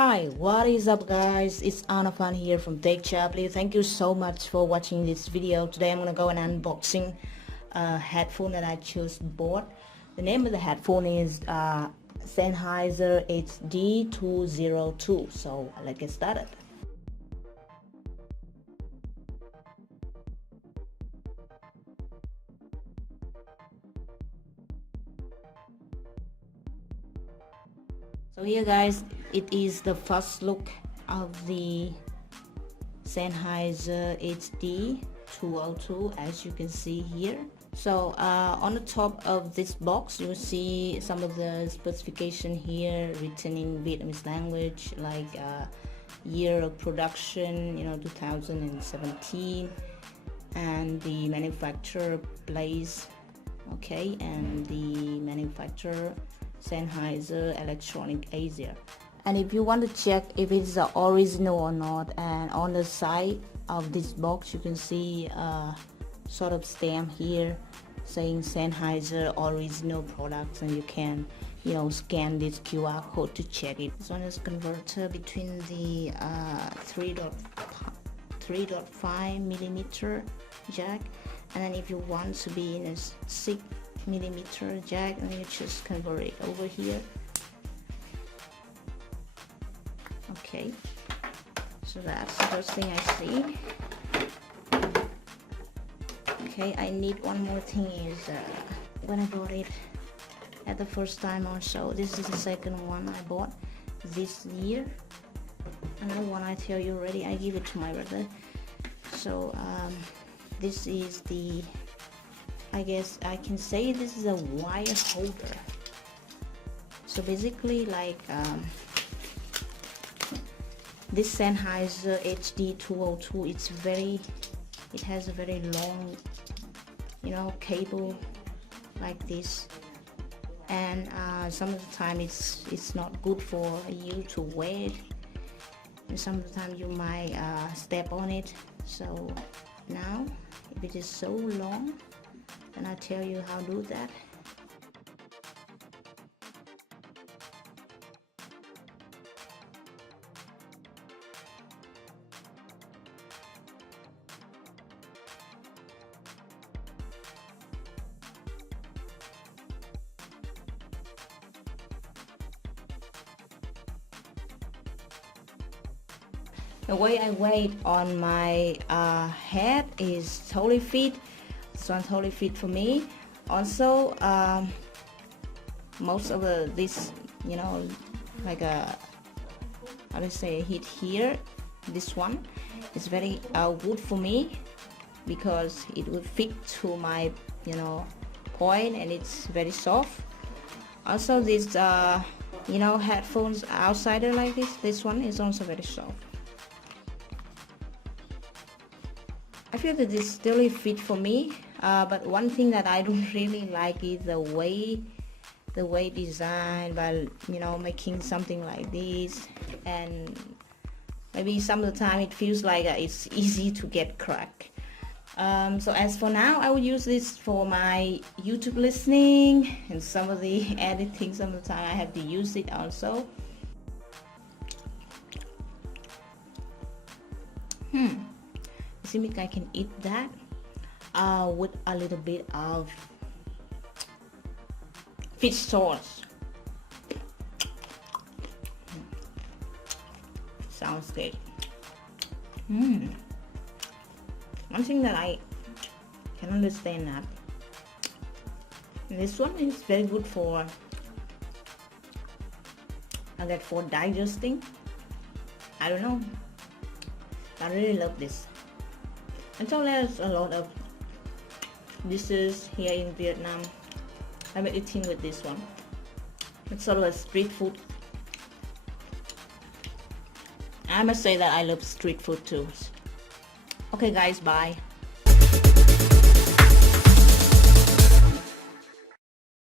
Hi, what is up guys? It's Anafan here from Tech Chapley. Thank you so much for watching this video. Today I'm gonna go and unboxing a headphone that I just bought. The name of the headphone is Sennheiser HD202. So let's get started. So here guys, it is the first look of the Sennheiser HD202, as you can see here. So on the top of this box you will see some of the specification here written in Vietnamese language, like year of production, 2017, and the manufacturer place, okay, and the manufacturer Sennheiser Electronic Asia. And if you want to check if it's the original or not, and on the side of this box you can see a sort of stamp here saying Sennheiser original products, and you can scan this QR code to check it. This one is converter between the 3.5 millimeter jack, and then if you want to be in a 6mm jack, and you just convert it over here. Okay, so that's the first thing I see. Okay, I need one more thing is when I bought it at the first time also. This is the second one I bought this year. Another one I tell you already, I give it to my brother. So this is the, I guess I can say this is a wire holder. So basically, like this Sennheiser HD202, it has a very long cable like this, and some of the time it's not good for you to wear it, and some of the time you might step on it. So now if it is so long, and I'll tell you how to do that. The way I wear it on my head is totally fit. This one totally fit for me. Also, most of this, like a, how do you say, hit here, this one is very good for me because it will fit to my point, and it's very soft. Also, this headphones outsider like this one is also very soft. I feel that this still fit for me, but one thing that I don't really like is the way designed by making something like this, and maybe some of the time it feels like it's easy to get cracked. So as for now, I will use this for my YouTube listening, and some of the editing. Some of the time I have to use it also. I can eat that with a little bit of fish sauce. Sounds good. One thing that I can understand that this one is very good for digesting. I don't know. I really love this. And so there's a lot of dishes here in Vietnam. I'm eating with this one. It's sort of a street food. I must say that I love street food too. Okay guys, bye.